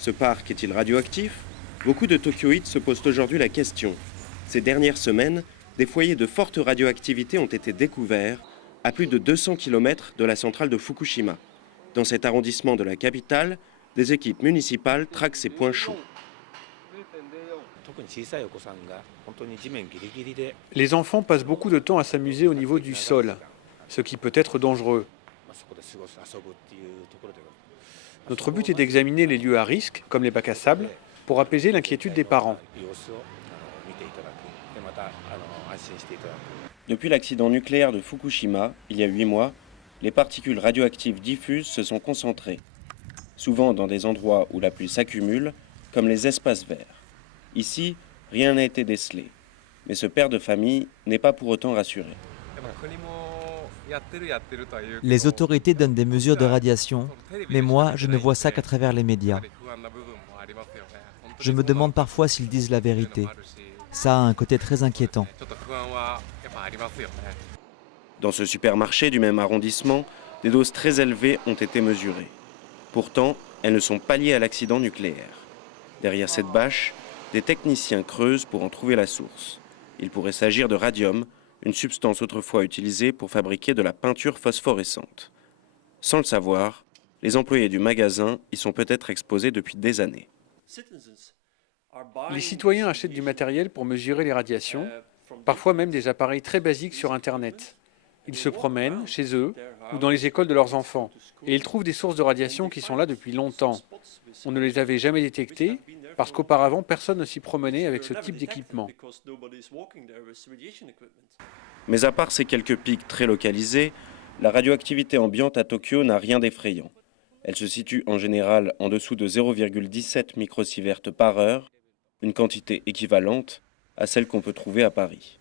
Ce parc est-il radioactif? Beaucoup de Tokyoïtes se posent aujourd'hui la question. Ces dernières semaines, des foyers de forte radioactivité ont été découverts à plus de 200 km de la centrale de Fukushima. Dans cet arrondissement de la capitale, des équipes municipales traquent ces points chauds. Les enfants passent beaucoup de temps à s'amuser au niveau du sol, ce qui peut être dangereux. Notre but est d'examiner les lieux à risque, comme les bacs à sable, pour apaiser l'inquiétude des parents. Depuis l'accident nucléaire de Fukushima, il y a 8 mois, les particules radioactives diffuses se sont concentrées, souvent dans des endroits où la pluie s'accumule, comme les espaces verts. Ici, rien n'a été décelé, mais ce père de famille n'est pas pour autant rassuré. Les autorités donnent des mesures de radiation, mais moi, je ne vois ça qu'à travers les médias. Je me demande parfois s'ils disent la vérité. Ça a un côté très inquiétant. Dans ce supermarché du même arrondissement, des doses très élevées ont été mesurées. Pourtant, elles ne sont pas liées à l'accident nucléaire. Derrière cette bâche, des techniciens creusent pour en trouver la source. Il pourrait s'agir de radium, une substance autrefois utilisée pour fabriquer de la peinture phosphorescente. Sans le savoir, les employés du magasin y sont peut-être exposés depuis des années. Les citoyens achètent du matériel pour mesurer les radiations, parfois même des appareils très basiques sur Internet. Ils se promènent chez eux ou dans les écoles de leurs enfants et ils trouvent des sources de radiation qui sont là depuis longtemps. On ne les avait jamais détectées parce qu'auparavant personne ne s'y promenait avec ce type d'équipement. Mais à part ces quelques pics très localisés, la radioactivité ambiante à Tokyo n'a rien d'effrayant. Elle se situe en général en dessous de 0,17 microsieverts par heure, une quantité équivalente à celle qu'on peut trouver à Paris.